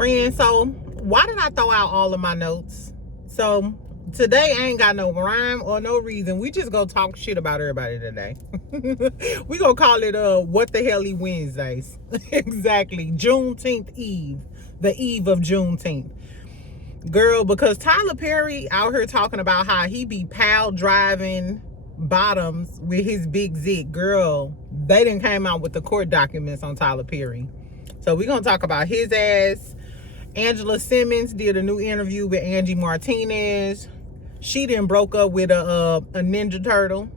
Friend, so why did I throw out all of my notes? So today I ain't got no rhyme or no reason. We just go talk shit about everybody today. We gonna call it what the hell Wednesdays. Exactly. Juneteenth Eve. The eve of Juneteenth. Girl, because Tyler Perry out here talking about how he be pal driving bottoms with his big zit. Girl, they done came out with the court documents on Tyler Perry. So we gonna talk about his ass. Angela Simmons did a new interview with Angie Martinez. She then broke up with a Ninja Turtle.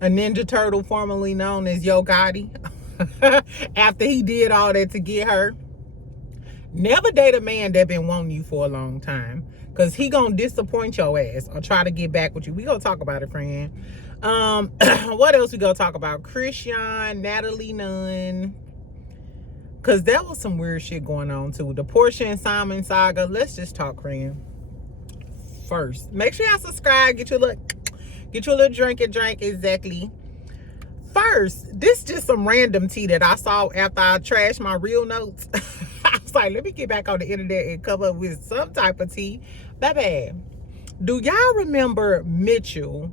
A Ninja Turtle formerly known as Yo Gotti. After he did all that to get her. Never date a man that been wanting you for a long time. Because he gonna disappoint your ass or try to get back with you. We gonna talk about it, friend. What else we gonna talk about? Chrisean, Natalie Nunn. Because there was some weird shit going on too. The Porsha and Simon saga. Let's just talk, friend. First, make sure y'all subscribe. Get you a little drink. Exactly. First, this just some random tea that I saw after I trashed my real notes. I was like, let me get back on the internet and come up with some type of tea. Baby, do y'all remember Mitchell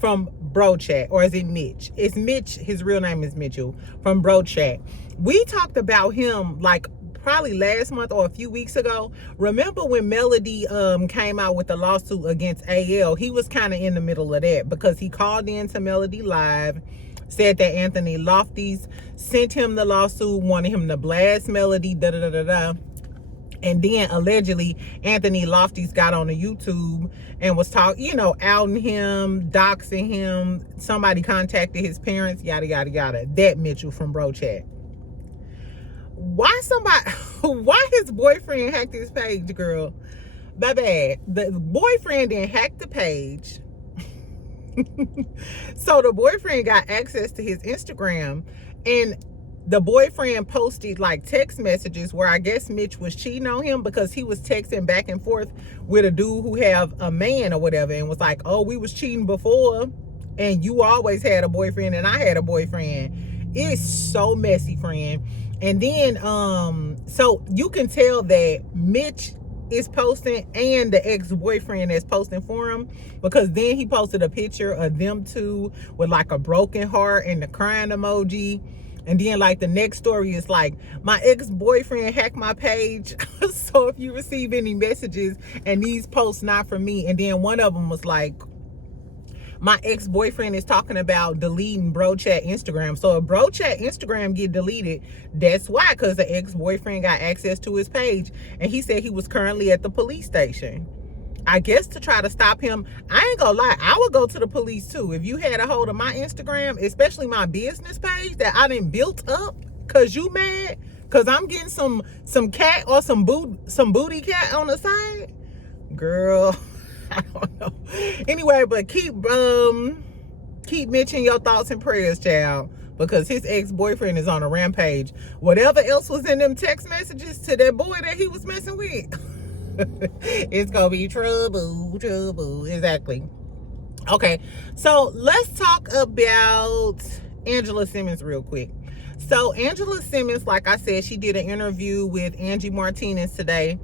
from Brough Chat? Or is it Mitch? It's Mitch. His real name is Mitchell from Brough Chat. We talked about him like probably last month or a few weeks ago. Remember when Melody came out with a lawsuit against AL? He was kind of in the middle of that because he called in to Melody Live, said that Anthony Lofty's sent him the lawsuit, wanted him to blast Melody, and then allegedly Anthony Lofty's got on the YouTube and was talking, outing him, doxing him. Somebody contacted his parents, yada yada yada. That Mitchell from Brough Chat. Why his boyfriend hacked his page, girl? Baby, the boyfriend didn't hack the page. So the boyfriend got access to his Instagram, and the boyfriend posted like text messages where I guess Mitch was cheating on him because he was texting back and forth with a dude who have a man or whatever, and was like, oh, we was cheating before and you always had a boyfriend and I had a boyfriend. It's so messy, friend. And then so you can tell that Mitch is posting and the ex-boyfriend is posting for him, because then he posted a picture of them two with like a broken heart and the crying emoji. And then like the next story is like, my ex-boyfriend hacked my page. So if you receive any messages and these posts not from me. And then one of them was like, my ex-boyfriend is talking about deleting Brough Chat Instagram. So if Brough Chat Instagram get deleted, that's why, because the ex-boyfriend got access to his page. And he said he was currently at the police station, I guess, to try to stop him. I ain't gonna lie, I would go to the police too. If you had a hold of my Instagram, especially my business page that I done built up, cause you mad, cause I'm getting some cat or some booty cat on the side, girl. I don't know. Anyway, but keep Mitch in your thoughts and prayers, child, because his ex-boyfriend is on a rampage. Whatever else was in them text messages to that boy that he was messing with, it's gonna be trouble. Exactly. Okay, so let's talk about Angela Simmons real quick. So Angela Simmons, like I said, she did an interview with Angie Martinez today.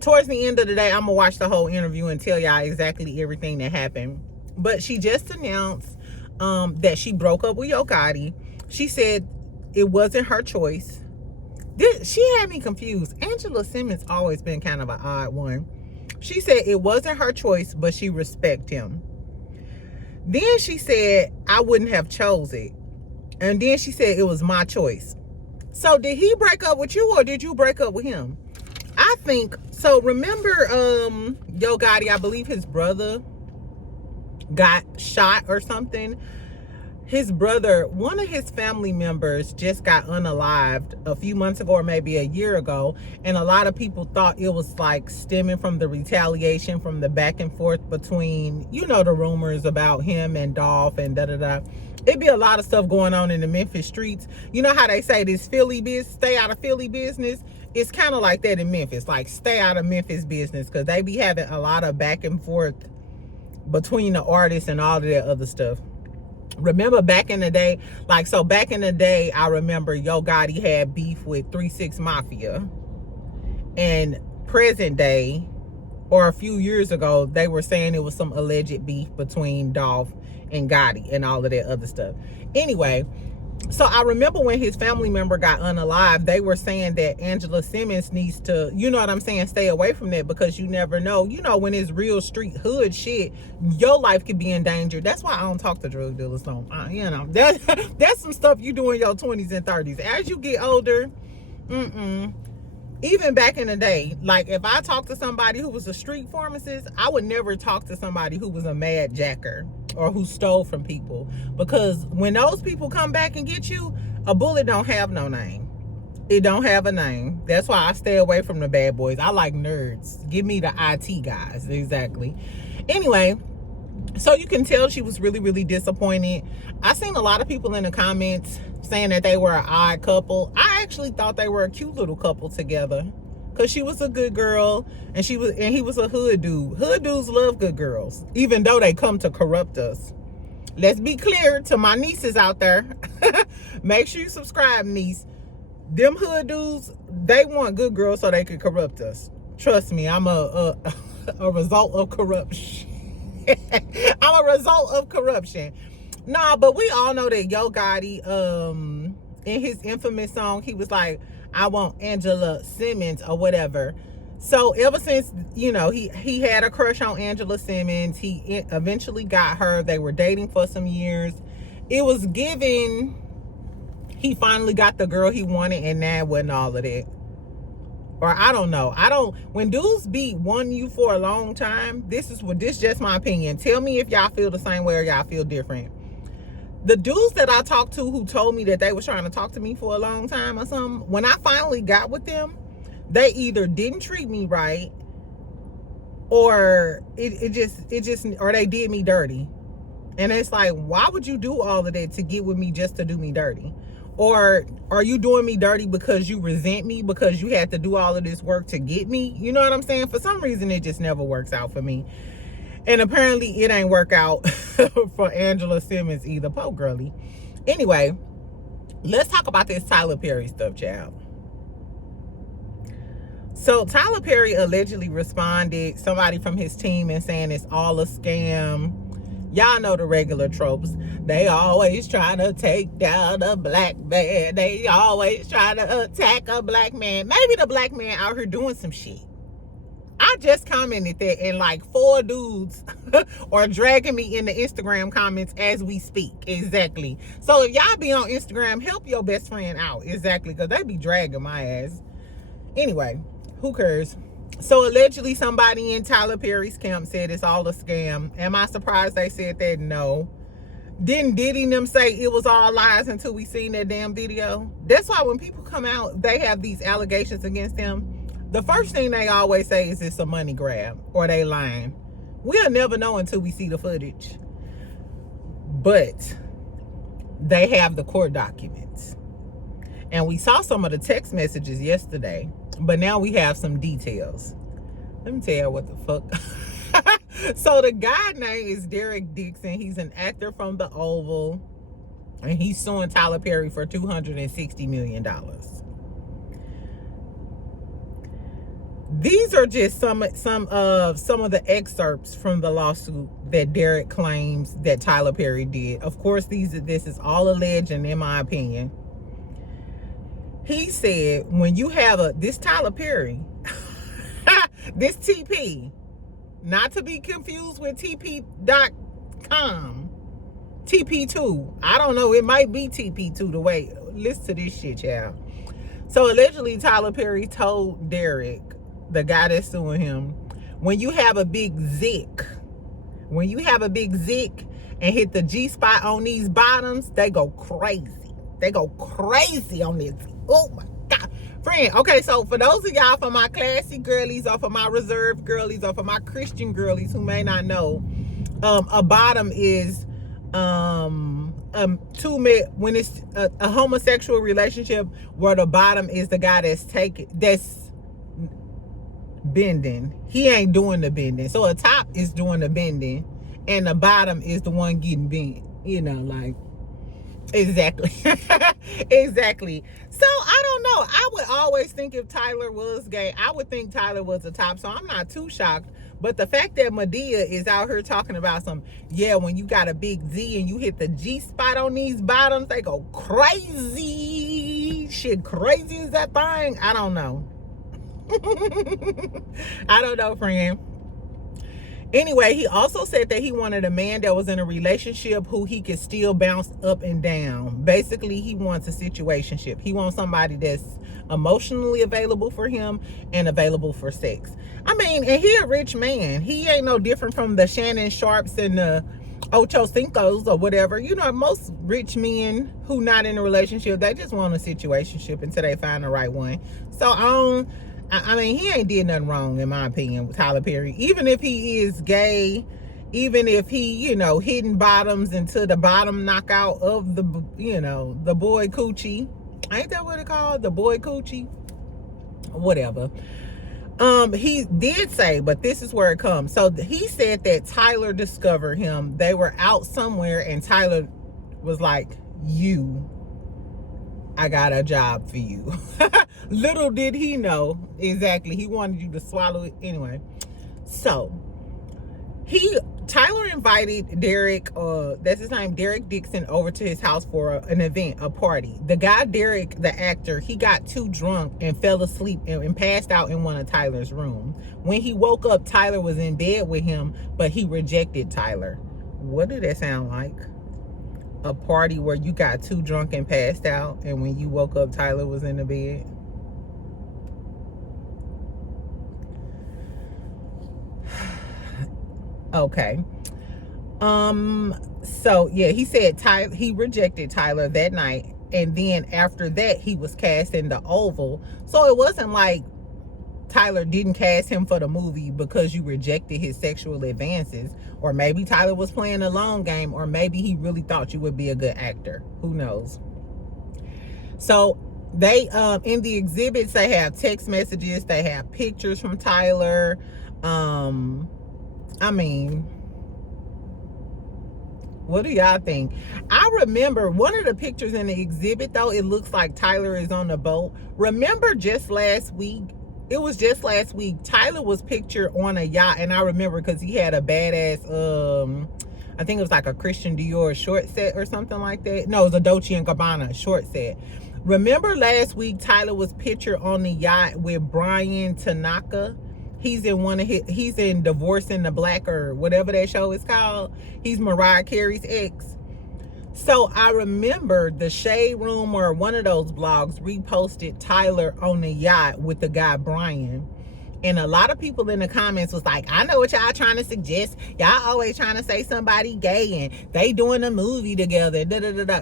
Towards the end of the day, I'm gonna watch the whole interview and tell y'all exactly everything that happened. But she just announced that she broke up with Yo Gotti. She said it wasn't her choice. She had me confused. Angela Simmons always been kind of an odd one. She said it wasn't her choice, but she respect him. Then she said, I wouldn't have chose it. And then she said it was my choice. So did he break up with you, or did you break up with him? I think so. Remember Yo Gotti, I believe his brother got shot or something. His brother, one of his family members, just got unalived a few months ago, or maybe a year ago, and a lot of people thought it was like stemming from the retaliation from the back and forth between, the rumors about him and Dolph and it'd be a lot of stuff going on in the Memphis streets. You know how they say this Philly business, stay out of Philly business? It's kind of like that in Memphis, like stay out of Memphis business, because they be having a lot of back and forth between the artists and all of that other stuff. Remember back in the day, back in the day, I remember Yo Gotti had beef with 3 6 Mafia. And present day, or a few years ago, they were saying it was some alleged beef between Dolph and Gotti and all of that other stuff. Anyway, so I remember when his family member got unalived, they were saying that Angela Simmons needs to, you know what I'm saying, stay away from that, because you never know. You know, when it's real street hood shit, your life could be in danger. That's why I don't talk to drug dealers. So, you know, that's some stuff you do in your 20s and 30s. As you get older, even back in the day, like if I talked to somebody who was a street pharmacist, I would never talk to somebody who was a mad jacker or who stole from people, because when those people come back and get you, a bullet don't have no name. It don't have a name. That's why I stay away from the bad boys. I like nerds. Give me the IT guys. Exactly. Anyway, so you can tell she was really, really disappointed. I seen a lot of people in the comments saying that they were an odd couple. I actually thought they were a cute little couple together, because she was a good girl and he was a hood dude. Hood dudes love good girls, even though they come to corrupt us. Let's be clear to my nieces out there. Make sure you subscribe, niece. Them hood dudes, they want good girls so they can corrupt us. Trust me, I'm a result of corruption. I'm a result of corruption. Nah, but we all know that Yo Gotti, in his infamous song, he was like, I want Angela Simmons or whatever. So ever since, you know, he had a crush on Angela Simmons, he eventually got her. They were dating for some years. It was given he finally got the girl he wanted, and that wasn't all of that. Or I don't know. When dudes want you for a long time, this just my opinion. Tell me if y'all feel the same way or y'all feel different. The dudes that I talked to who told me that they was trying to talk to me for a long time or something, when I finally got with them, they either didn't treat me right, or or they did me dirty. And it's like, why would you do all of that to get with me just to do me dirty? Or are you doing me dirty because you resent me, because you had to do all of this work to get me? You know what I'm saying? For some reason, it just never works out for me. And apparently it ain't work out for Angela Simmons either. Po girly. Anyway, let's talk about this Tyler Perry stuff, child. So Tyler Perry allegedly responded, somebody from his team, and saying it's all a scam. Y'all know the regular tropes. They always try to take down a black man. They always try to attack a black man. Maybe the black man out here doing some shit. I just commented that, and like 4 dudes are dragging me in the Instagram comments as we speak. Exactly. So if y'all be on Instagram, help your best friend out. Exactly. Because they be dragging my ass. Anyway, who cares? So allegedly somebody in Tyler Perry's camp said it's all a scam. Am I surprised they said that? No. Didn't Diddy and them say it was all lies until we seen that damn video? That's why when people come out, they have these allegations against them. The first thing they always say is it's a money grab, or they lying. We'll never know until we see the footage. But they have the court documents. And we saw some of the text messages yesterday, but now we have some details. Let me tell you what the fuck. So the guy name is Derek Dixon. He's an actor from The Oval, and he's suing Tyler Perry for $260 million. These are just some of the excerpts from the lawsuit that Derek claims that Tyler Perry did. Of course, this is all alleged, and in my opinion. He said, when you have this Tyler Perry, this TP, not to be confused with TP.com, TP2. I don't know, it might be TP2 the way. Listen to this shit, y'all. So allegedly, Tyler Perry told Derek, the guy that's suing him, when you have a big zick and hit the G-spot on these bottoms, they go crazy. They go crazy on this. Oh my God. Friend, okay, so for those of y'all, for my classy girlies, or for my reserved girlies, or for my Christian girlies who may not know, a bottom is when it's a homosexual relationship where the bottom is the guy that's bending. He ain't doing the bending. So a top is doing the bending, and the bottom is the one getting bent. You know, like, exactly. Exactly. So I don't know. I would always think if Tyler was gay, I would think Tyler was the top, so I'm not too shocked. But the fact that Madea is out here talking about when you got a big Z and you hit the G spot on these bottoms, they go crazy. Shit, crazy is that thing? I don't know. I don't know, friend. Anyway, he also said that he wanted a man that was in a relationship who he could still bounce up and down. Basically, he wants a situationship. He wants somebody that's emotionally available for him and available for sex. I mean, and he a rich man. He ain't no different from the Shannon Sharps and the Ocho Cincos or whatever. You know, most rich men who not in a relationship, they just want a situationship until they find the right one. So I mean, he ain't did nothing wrong, in my opinion, with Tyler Perry. Even if he is gay, even if he, hitting bottoms into the bottom knockout of the, the boy coochie. Ain't that what it called? The boy coochie? Whatever. He did say, but this is where it comes. So he said that Tyler discovered him. They were out somewhere and Tyler was like, I got a job for you. Little did he know exactly. He wanted you to swallow it anyway. So Tyler invited Derek, that's his name, Derek Dixon, over to his house for an event, a party. The guy, Derek, the actor, he got too drunk and fell asleep and passed out in one of Tyler's rooms. When he woke up, Tyler was in bed with him, but he rejected Tyler. What did that sound like? A party where you got too drunk and passed out, and when you woke up, Tyler was in the bed? Okay. So yeah, he said he rejected Tyler that night, and then after that he was cast in the Oval. So it wasn't like Tyler didn't cast him for the movie because you rejected his sexual advances, or maybe Tyler was playing a long game, or maybe he really thought you would be a good actor. Who knows? So they in the exhibits, they have text messages, they have pictures from Tyler. I mean, what do y'all think? I remember one of the pictures in the exhibit, though, it looks like Tyler is on the boat. Remember just last week, it was just last week, Tyler was pictured on a yacht, and I remember because he had a badass, I think it was like a Christian Dior short set or something like that. No, it was a Dolce & Gabbana short set. Remember last week, Tyler was pictured on the yacht with Brian Tanaka. He's in Divorcing the Black, or whatever that show is called. He's Mariah Carey's ex. So I remember the Shade Room or one of those blogs reposted Tyler on the yacht with the guy Brian. And a lot of people in the comments was like, I know what y'all trying to suggest. Y'all always trying to say somebody gay and they doing a movie together. Da, da, da, da.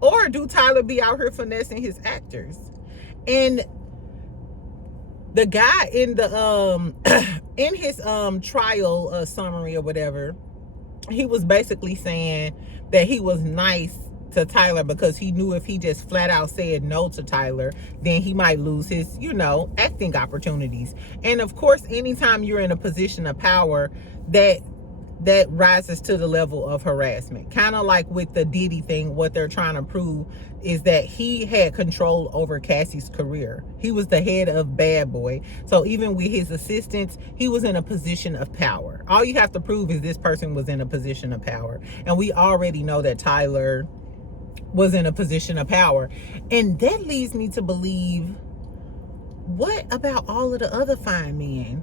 Or do Tyler be out here finessing his actors? And the guy in the in his trial summary or whatever, he was basically saying that he was nice to Tyler because he knew if he just flat out said no to Tyler, then he might lose his, acting opportunities. And of course, anytime you're in a position of power, that rises to the level of harassment. Kind of like with the Diddy thing, what they're trying to prove is that he had control over Cassie's career. He was the head of Bad Boy. So even with his assistants, he was in a position of power. All you have to prove is this person was in a position of power. And we already know that Tyler was in a position of power. And that leads me to believe, what about all of the other fine men?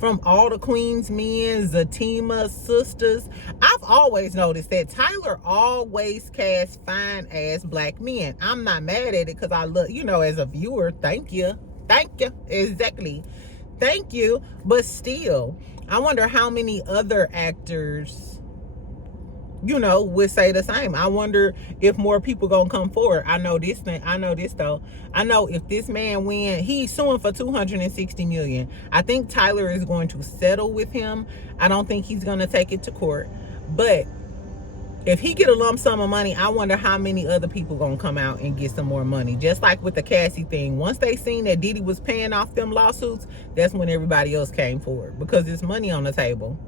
From All the Queen's Men, Zatima, Sisters. I've always noticed that Tyler always casts fine ass black men. I'm not mad at it because I look, as a viewer, thank you. Exactly. Thank you. But still, I wonder how many other actors, would say the same. I wonder if more people gonna come forward. I know this though. I know if this man win, he's suing for $260 million. I think Tyler is going to settle with him. I don't think he's gonna take it to court. But if he get a lump sum of money, I wonder how many other people gonna come out and get some more money. Just like with the Cassie thing. Once they seen that Diddy was paying off them lawsuits, that's when everybody else came forward because there's money on the table.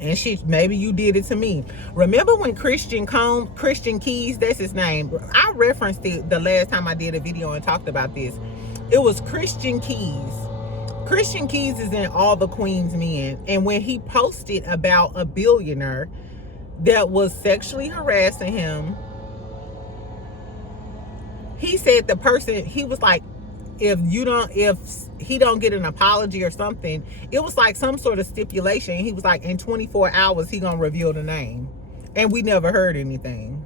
And maybe you did it to me. Remember when Christian Keys, that's his name. I referenced it the last time I did a video and talked about this. It was Christian Keys. Christian Keys is in All the Queen's Men. And when he posted about a billionaire that was sexually harassing him, he said the person, he was like, if he don't get an apology or something, it was like some sort of stipulation. He was like, in 24 hours, he gonna reveal the name. And we never heard anything.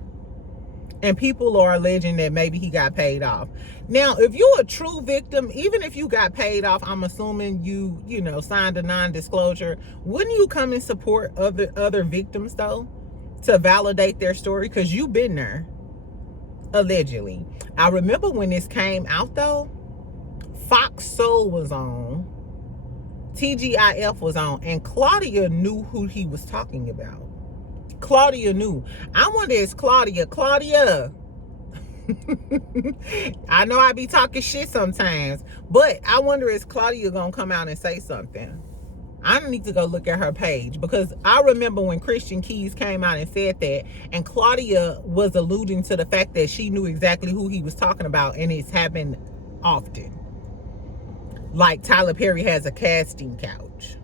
And people are alleging that maybe he got paid off. Now, if you're a true victim, even if you got paid off, I'm assuming you signed a non-disclosure. Wouldn't you come and support other victims though, to validate their story? Because you've been there, allegedly. I remember when this came out though, Fox Soul was on, TGIF was on, and Claudia knew who he was talking about. Claudia knew. I wonder, is Claudia, I know I be talking shit sometimes, but I wonder, is Claudia gonna come out and say something? I need to go look at her page, because I remember when Christian Keys came out and said that, and Claudia was alluding to the fact that she knew exactly who he was talking about, and it's happened often. Like Tyler Perry has a casting couch.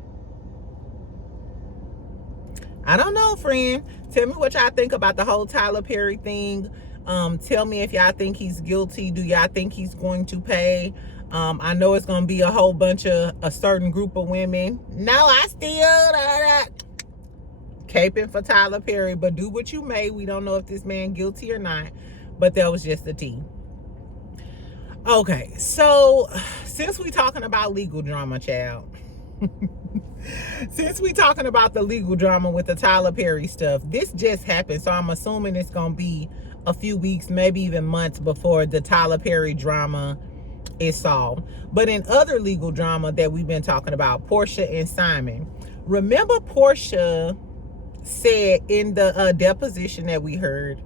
I don't know, friend. Tell me what y'all think about the whole Tyler Perry thing. Tell me if y'all think he's guilty. Do y'all think he's going to pay? I know it's going to be a whole bunch of a certain group of women. No, I still caping for Tyler Perry, but do what you may. We don't know if this man guilty or not, but that was just the tea. Okay, so since we talking about legal drama, child, since we talking about the legal drama with the Tyler Perry stuff, this just happened, so I'm assuming it's gonna be a few weeks, maybe even months before the Tyler Perry drama is solved. But in other legal drama that we've been talking about, Porsha and Simon. Remember, Porsha said in the deposition that we heard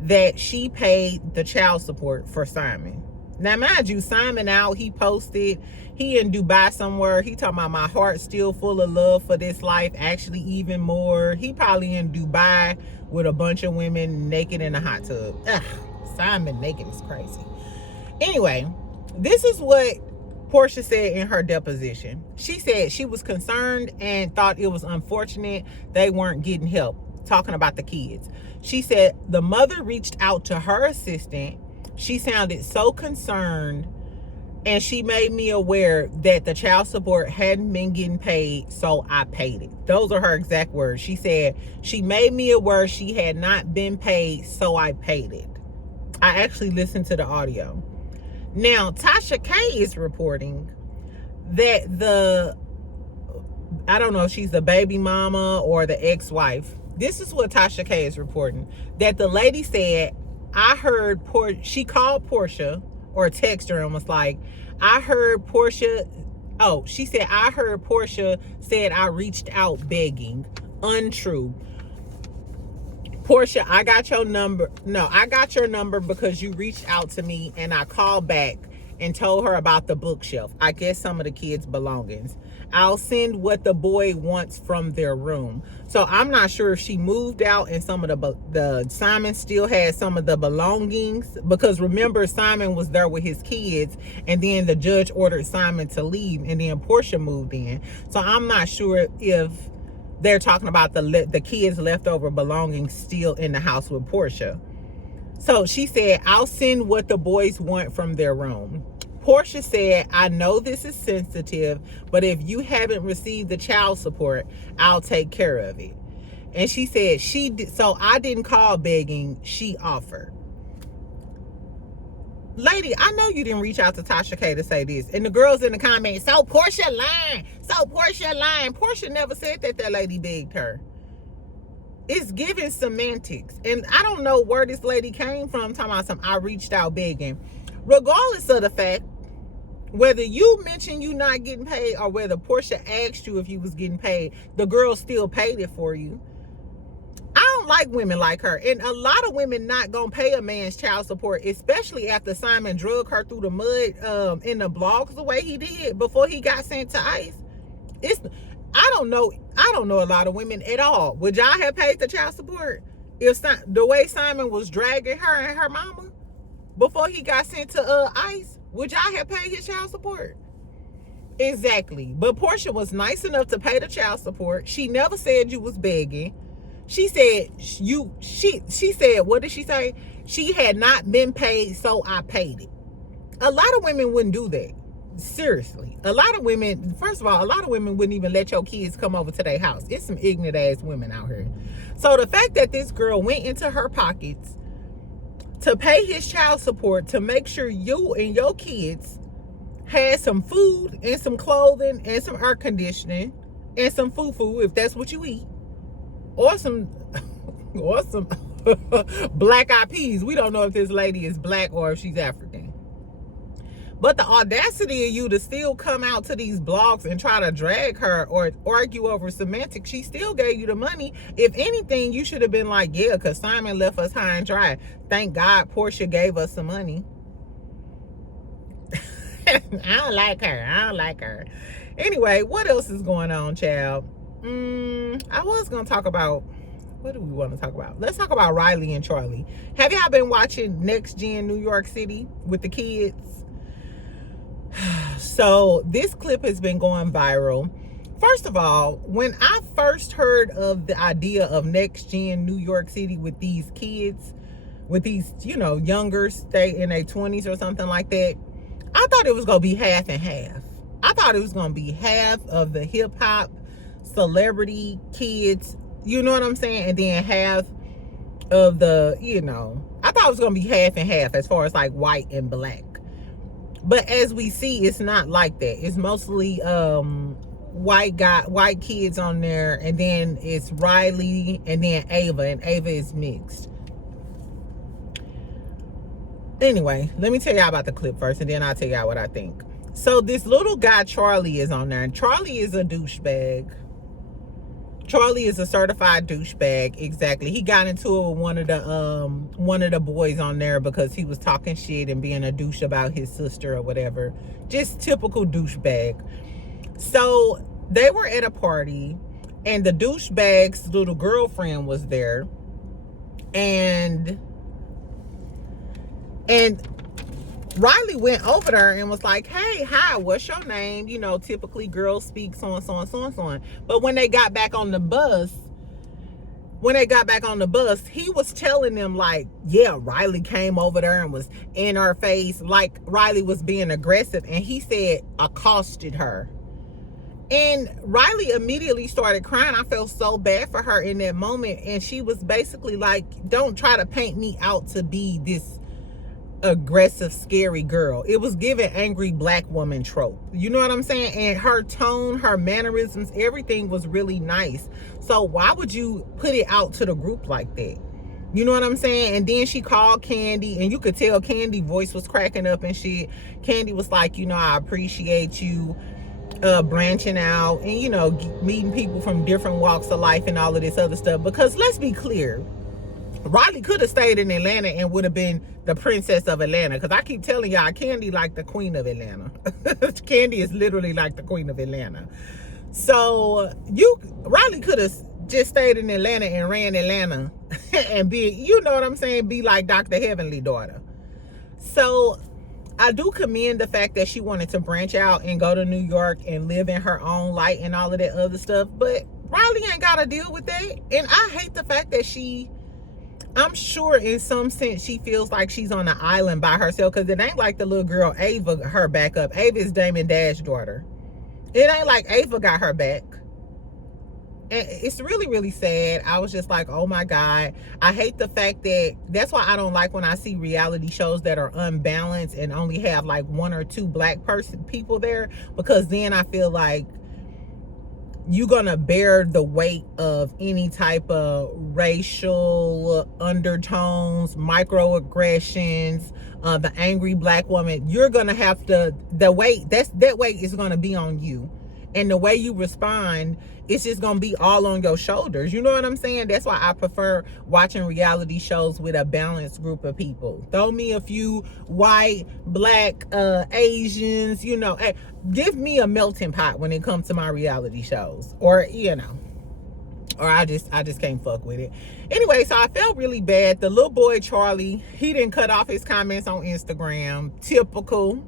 that she paid the child support for Simon. Now, mind you, Simon out, he posted, he in Dubai somewhere. He talking about, my heart's still full of love for this life, actually even more. He probably in Dubai with a bunch of women naked in a hot tub. Ugh, Simon naked is crazy. Anyway, this is what Porsha said in her deposition. She said she was concerned and thought it was unfortunate they weren't getting help, talking about the kids. She said the mother reached out to her assistant. She sounded so concerned, and she made me aware that the child support hadn't been getting paid, so I paid it. Those are her exact words. She said she made me aware she had not been paid, so I paid it. I actually listened to the audio. Now, Tasha K is reporting that I don't know if she's the baby mama or the ex-wife. This is what Tasha K is reporting, that the lady said, I heard she called Porsha or texted her and was like, I heard Porsha, she said, I heard Porsha said I reached out begging. Untrue. Porsha, I got your number. No, I got your number because you reached out to me and I called back and told her about the bookshelf. I guess some of the kids' belongings. I'll send what the boy wants from their room. So I'm not sure if she moved out and some of the Simon still has some of the belongings, because remember, Simon was there with his kids and then the judge ordered Simon to leave and then Porsha moved in. So I'm not sure if they're talking about the kids' leftover belongings still in the house with Porsha. So she said, I'll send what the boys want from their room. Porsha said, I know this is sensitive, but if you haven't received the child support, I'll take care of it. And she said, so I didn't call begging, she offered. Lady, I know you didn't reach out to Tasha K to say this. And the girls in the comments, so Porsha lying. So Porsha lying. Porsha never said that lady begged her. It's giving semantics. And I don't know where this lady came from talking about I reached out begging. Regardless of the fact, whether you mentioned you not getting paid or whether Porsha asked you if you was getting paid, the girl still paid it for you. I don't like women like her. And a lot of women not going to pay a man's child support, especially after Simon drug her through the mud in the blogs the way he did before he got sent to ICE. I don't know a lot of women at all. Would y'all have paid the child support if the way Simon was dragging her and her mama before he got sent to ICE? Would y'all have paid his child support? Exactly. But Porsha was nice enough to pay the child support. She never said you was begging. She said she said, what did she say? She had not been paid, so I paid it. A lot of women wouldn't do that. Seriously. A lot of women, first of all, a lot of women wouldn't even let your kids come over to their house. It's some ignorant ass women out here. So the fact that this girl went into her pockets to pay his child support to make sure you and your kids had some food and some clothing and some air conditioning and some fufu, if that's what you eat, or some black eyed peas. We don't know if this lady is black or if she's African. But the audacity of you to still come out to these blogs and try to drag her or argue over semantics, she still gave you the money. If anything, you should have been like, yeah, because Simon left us high and dry. Thank God Porsha gave us some money. I don't like her. Anyway, what else is going on, child? I was going to talk about, what do we want to talk about? Let's talk about Riley and Charlie. Have y'all been watching Next Gen New York City with the kids? So this clip has been going viral. First of all, when I first heard of the idea of Next Gen New York City with these kids, with these, younger, stay in their 20s or something like that, I thought it was going to be half and half. I thought it was going to be half of the hip hop celebrity kids, you know what I'm saying? And then half of the, I thought it was going to be half and half as far as like white and black. But as we see, it's not like that. It's mostly white kids on there, and then it's Riley and then Ava, and Ava is mixed. Anyway, let me tell y'all about the clip first, and then I'll tell y'all what I think. So this little guy, Charlie, is on there, and Charlie is a douchebag. Charlie is a certified douchebag. Exactly. He got into it with one of the boys on there because he was talking shit and being a douche about his sister or whatever. Just typical douchebag. So they were at a party, and the douchebag's little girlfriend was there, and Riley went over there and was like, hey, hi, what's your name? Typically girls speak so and so and so and so on. But when they got back on the bus, he was telling them like, yeah, Riley came over there and was in her face, like Riley was being aggressive, and he said accosted her. And Riley immediately started crying. I felt so bad for her in that moment. And she was basically like, don't try to paint me out to be this aggressive, scary girl. It was giving angry black woman trope. You know what I'm saying? And her tone, her mannerisms, everything was really nice. So why would you put it out to the group like that? You know what I'm saying? And then she called Candy, and you could tell Candy's voice was cracking up and shit. Candy was like, I appreciate you branching out and, meeting people from different walks of life and all of this other stuff. Because let's be clear, Riley could have stayed in Atlanta and would have been the princess of Atlanta. Because I keep telling y'all, Candy like the queen of Atlanta. Candy is literally like the queen of Atlanta. So Riley could have just stayed in Atlanta and ran Atlanta and be, you know what I'm saying, be like Dr. Heavenly daughter. So I do commend the fact that she wanted to branch out and go to New York and live in her own light and all of that other stuff. But Riley ain't got to deal with that. And I hate the fact that I'm sure in some sense she feels like she's on an island by herself, because it ain't like the little girl Ava, her backup. Ava is Damon Dash's daughter. It ain't like Ava got her back. And it's really, really sad. I was just like, oh my God. I hate the fact that's why I don't like when I see reality shows that are unbalanced and only have like one or two black people there, because then I feel like you're gonna bear the weight of any type of racial undertones, microaggressions, the angry black woman. You're gonna have to, that weight is gonna be on you. and the way you respond, it's just gonna be all on your shoulders. You know what I'm saying? That's why I prefer watching reality shows with a balanced group of people. Throw me a few white, black, Asians, you know. Give me a melting pot when it comes to my reality shows. Or, you know, or I just can't fuck with it. Anyway, so I felt really bad. The little boy Charlie, he didn't cut off his comments on Instagram. Typical.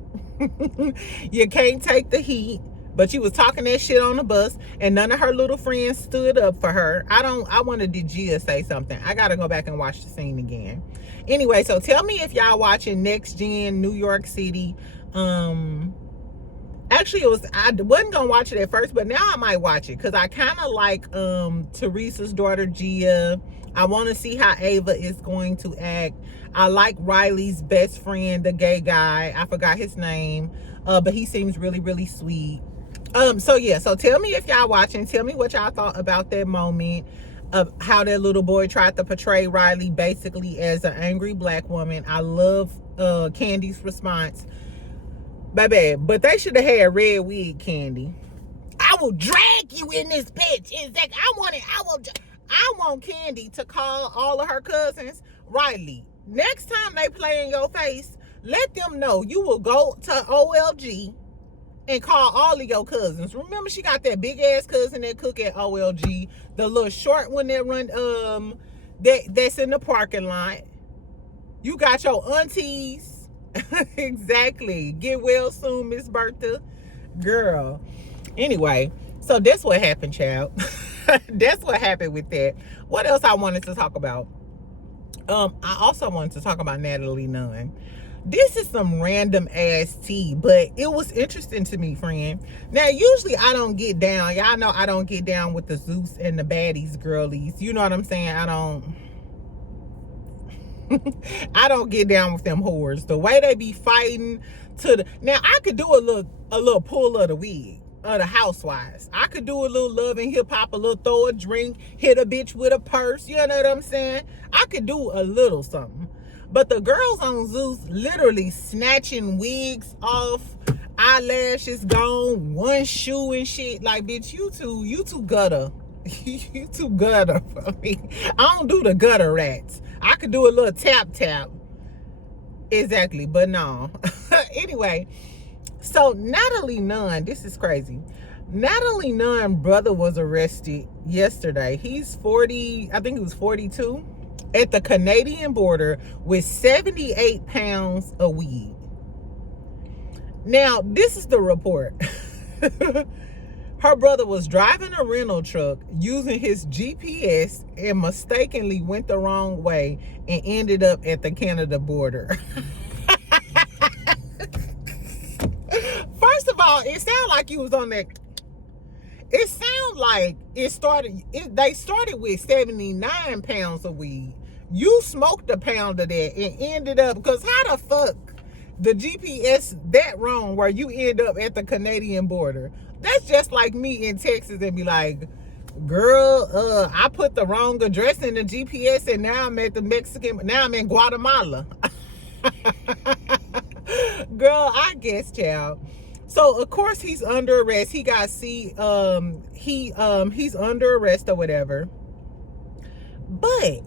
You can't take the heat. But she was talking that shit on the bus, and none of her little friends stood up for her. I wanted Gia say something. I gotta go back and watch the scene again. Anyway, so tell me if y'all watching Next Gen New York City. Actually, I wasn't gonna watch it at first, but now I might watch it because I kind of like Teresa's daughter Gia. I want to see how Ava is going to act. I like Riley's best friend, the gay guy. I forgot his name, but he seems really, really sweet. So yeah, so tell me if y'all watching. Tell me what y'all thought about that moment of how that little boy tried to portray Riley basically as an angry black woman. I love Candy's response. Baby, but they should have had red wig, Candy. I will drag you in this bitch. Exactly. I want Candy to call all of her cousins Riley. Next time they play in your face, let them know you will go to OLG and call all of your cousins. Remember, she got that big ass cousin that cook at OLG, the little short one that run that's in the parking lot. You got your aunties. Exactly. Get well soon, Miss Bertha. Girl. Anyway, so that's what happened, child. That's what happened with that. What else I wanted to talk about? I also wanted to talk about Natalie Nunn. This is some random ass tea, but it was interesting to me, friend. Now, usually I don't get down. Y'all know I don't get down with the Zeus and the baddies girlies. You know what I'm saying? I don't get down with them whores. The way they be fighting now I could do a little pull of the wig of the housewives. I could do a little love and hip hop, a little throw a drink, hit a bitch with a purse. You know what I'm saying? I could do a little something. But the girls on Zeus literally snatching wigs off, eyelashes gone, one shoe and shit. Like, bitch, you too gutter. You too gutter for me. I don't do the gutter rats. I could do a little tap. Exactly, but no. Anyway, so Natalie Nunn, this is crazy. Natalie Nunn brother was arrested yesterday. He's 40, I think he was 42, at the Canadian border with 78 pounds of weed. Now, this is the report. Her brother was driving a rental truck using his GPS and mistakenly went the wrong way and ended up at the Canada border. First of all, it sounded like he was on that. It sounded like they started with 79 pounds of weed. You smoked a pound of that and ended up, because how the fuck the GPS that wrong where you end up at the Canadian border? That's just like me in Texas and be like, girl, I put the wrong address in the GPS and now I'm at the now I'm in Guatemala. Girl, I guess, child. So of course he's under arrest. He got he's under arrest or whatever. But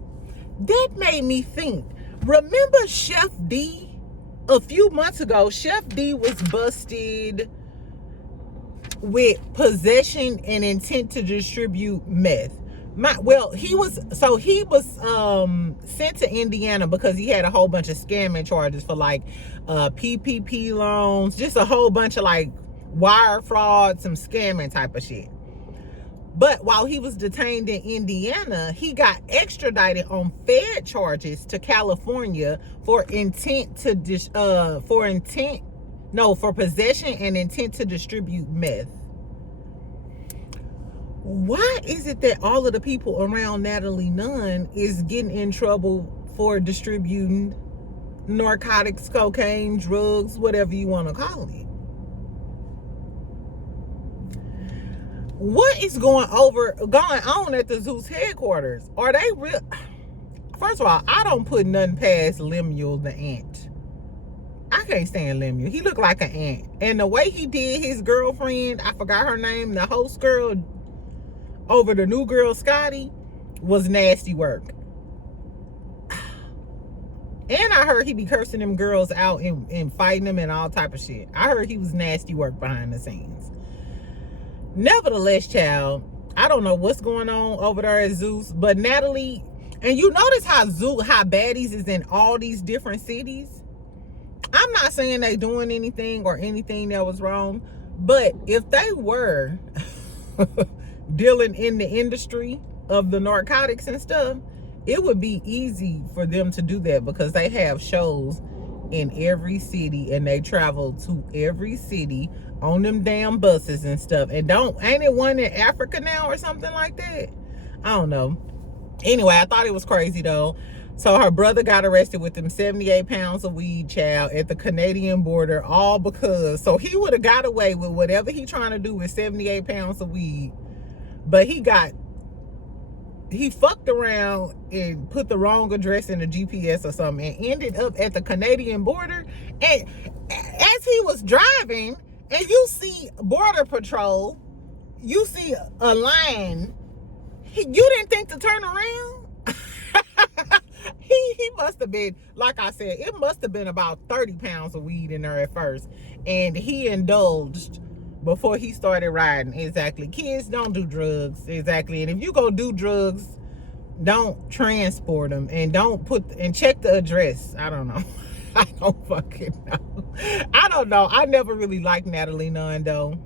that made me think. Remember Chef D? A few months ago, Chef D was busted with possession and intent to distribute meth. He was sent to Indiana because he had a whole bunch of scamming charges for like PPP loans, just a whole bunch of like wire fraud, some scamming type of shit. But while he was detained in Indiana, he got extradited on Fed charges to California for possession and intent to distribute meth. Why is it that all of the people around Natalie Nunn is getting in trouble for distributing narcotics, cocaine, drugs, whatever you want to call it? What is going on at the Zeus headquarters? Are they real? First of all, I don't put nothing past Lemuel the ant. I can't stand Lemuel. He looked like an ant. And the way he did his girlfriend, I forgot her name, the host girl over the new girl, Scotty, was nasty work. And I heard he be cursing them girls out and fighting them and all type of shit. I heard he was nasty work behind the scenes. Nevertheless, child, I don't know what's going on over there at Zeus, but Natalie, and you notice how baddies is in all these different cities. I'm not saying they doing anything or anything that was wrong, but if they were dealing in the industry of the narcotics and stuff, it would be easy for them to do that because they have shows in every city and they travel to every city on them damn buses and stuff. And ain't it one in Africa now or something like that? I don't know. Anyway, I thought it was crazy though. So her brother got arrested with them 78 pounds of weed, child, at the Canadian border, all because, so he would have got away with whatever he trying to do with 78 pounds of weed, but he fucked around and put the wrong address in the GPS or something and ended up at the Canadian border. And as he was driving, and you see Border Patrol, you see a line, you didn't think to turn around? He must have been, like I said, it must have been about 30 pounds of weed in there at first. And he indulged before he started riding. Exactly. Kids, don't do drugs. Exactly. And if you go do drugs, don't transport them and and check the address. I don't know. I don't fucking know. I don't know. I never really liked Natalie Nunn though.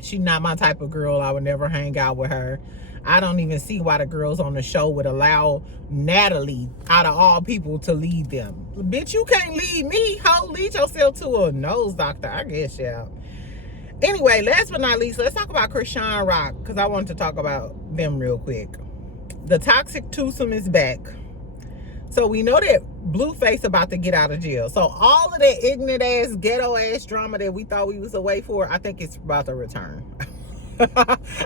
She's not my type of girl. I would never hang out with her. I don't even see why the girls on the show would allow Natalie, out of all people, to lead them. Bitch, you can't lead me, ho. Lead yourself to a nose doctor, I guess, yeah. Anyway, last but not least, let's talk about Chrisean Rock, because I wanted to talk about them real quick. The toxic twosome is back. So we know that Blueface about to get out of jail. So all of that ignorant ass, ghetto ass drama that we thought we was away for, I think it's about to return.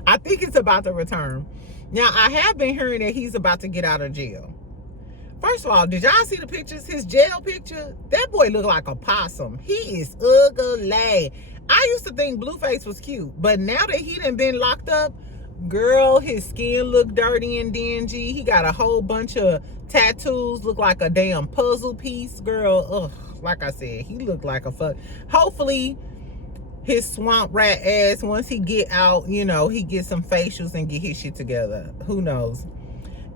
I think it's about to return. Now, I have been hearing that he's about to get out of jail. First of all, did y'all see the pictures? His jail picture? That boy looked like a possum. He is ugly. I used to think Blueface was cute, but now that he done been locked up, girl, his skin look dirty and dingy. He got a whole bunch of tattoos, look like a damn puzzle piece. Girl, ugh, like I said, he looked like a fuck. Hopefully, his swamp rat ass, once he get out, you know, he get some facials and get his shit together. Who knows?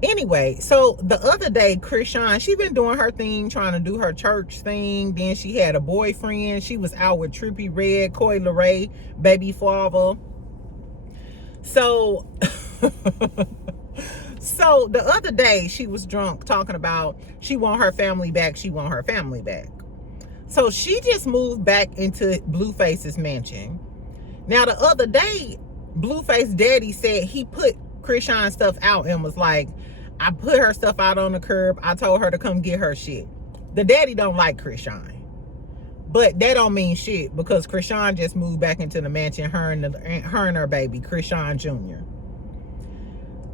Anyway, so the other day, Chrisean, she been doing her thing, trying to do her church thing. Then she had a boyfriend. She was out with Trippie Redd, Coi Leray, baby father. So, so the other day, she was drunk talking about she want her family back. She want her family back. So she just moved back into Blueface's mansion. Now the other day, Blueface daddy said he put Chrisean's stuff out and was like, I put her stuff out on the curb. I told her to come get her shit. The daddy don't like Chrisean. But that don't mean shit because Chrisean just moved back into the mansion, her and her baby, Chrisean Jr.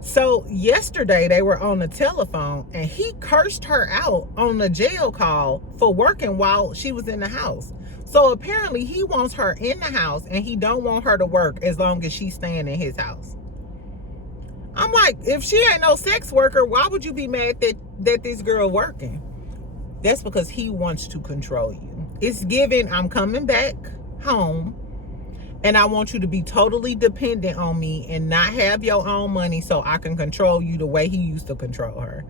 So yesterday they were on the telephone and he cursed her out on the jail call for working while she was in the house. So apparently he wants her in the house and he don't want her to work as long as she's staying in his house. I'm like, if she ain't no sex worker, why would you be mad that this girl working? That's because he wants to control you. It's given, I'm coming back home and I want you to be totally dependent on me and not have your own money so I can control you the way he used to control her.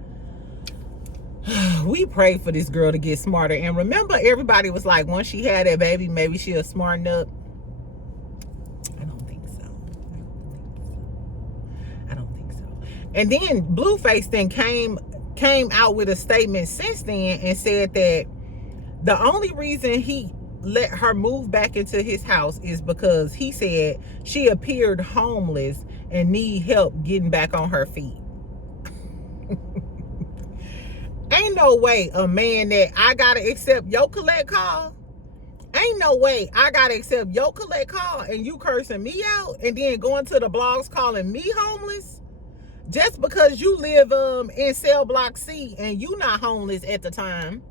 We pray for this girl to get smarter. And remember, everybody was like, once she had that baby, maybe she'll smarten up. I don't think so. I don't think so. And then Blueface then came out with a statement since then and said that the only reason he let her move back into his house is because he said she appeared homeless and need help getting back on her feet. Ain't no way a man that I gotta accept your collect call. Ain't no way I gotta accept your collect call and you cursing me out and then going to the blogs calling me homeless just because you live in cell block C and you not homeless at the time.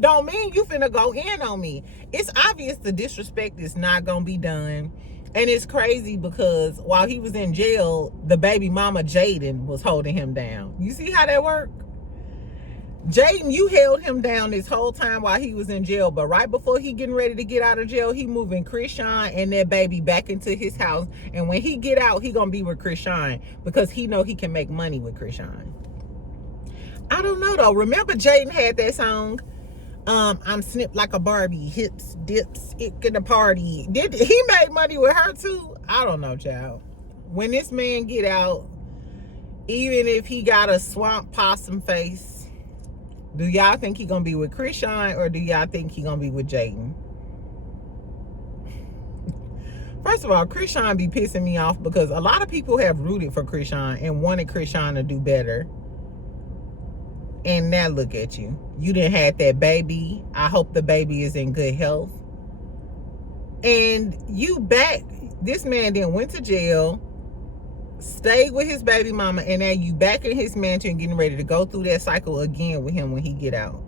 don't mean you finna go in on me. It's obvious the disrespect is not gonna be done. And it's crazy because while he was in jail, the baby mama Jaden was holding him down. You see how that worked? Jaden, you held him down this whole time while he was in jail, but right before he getting ready to get out of jail, he moving Chrisean and that baby back into his house. And when he get out, he gonna be with Chrisean because he know he can make money with Chrisean. I don't know though. Remember Jaden had that song, I'm snipped like a Barbie, hips, dips, it in the party. Did he make money with her too? I don't know, child. When this man get out, even if he got a swamp possum face, do y'all think he gonna be with Chrisean or do y'all think he gonna be with Jaden? First of all, Chrisean be pissing me off because a lot of people have rooted for Chrisean and wanted Chrisean to do better. And now look at you. You done had that baby. I hope the baby is in good health. And you back. This man then went to jail, stayed with his baby mama, and now you back in his mansion getting ready to go through that cycle again with him when he get out.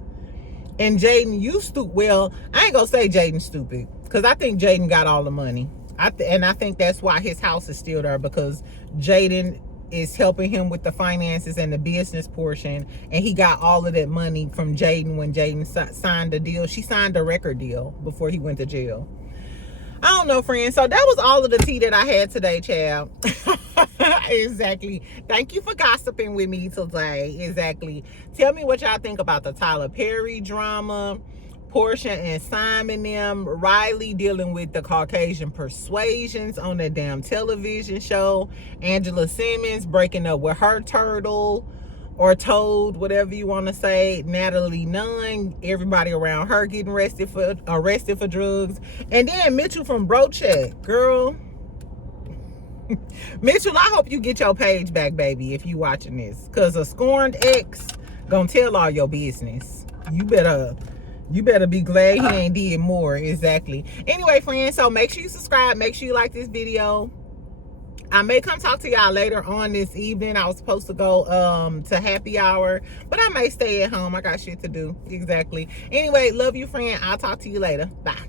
And Jaden, you stupid. Well, I ain't gonna say Jaden stupid because I think Jaden got all the money. And I think that's why his house is still there, because Jaden is helping him with the finances and the business portion, and he got all of that money from Jaden when Jaden signed a deal. She signed a record deal before he went to jail. I don't know, friends. So that was all of the tea that I had today, child. Exactly. Thank you for gossiping with me today. Exactly. Tell me what y'all think about the Tyler Perry drama, Porsha and Simon them, Riley dealing with the Caucasian persuasions on that damn television show, Angela Simmons breaking up with her turtle or toad, whatever you want to say, Natalie Nunn, everybody around her getting arrested for drugs, and then Mitchell from Brough, girl. Mitchell, I hope you get your page back, baby, if you watching this, because a scorned ex gonna tell all your business. You better be glad he ain't did more. Exactly. Anyway, friends, so make sure you subscribe, make sure you like this video. I may come talk to y'all later on this evening. I was supposed to go to happy hour, but I may stay at home. I got shit to do. Exactly. Anyway, love you, friend. I'll talk to you later. Bye.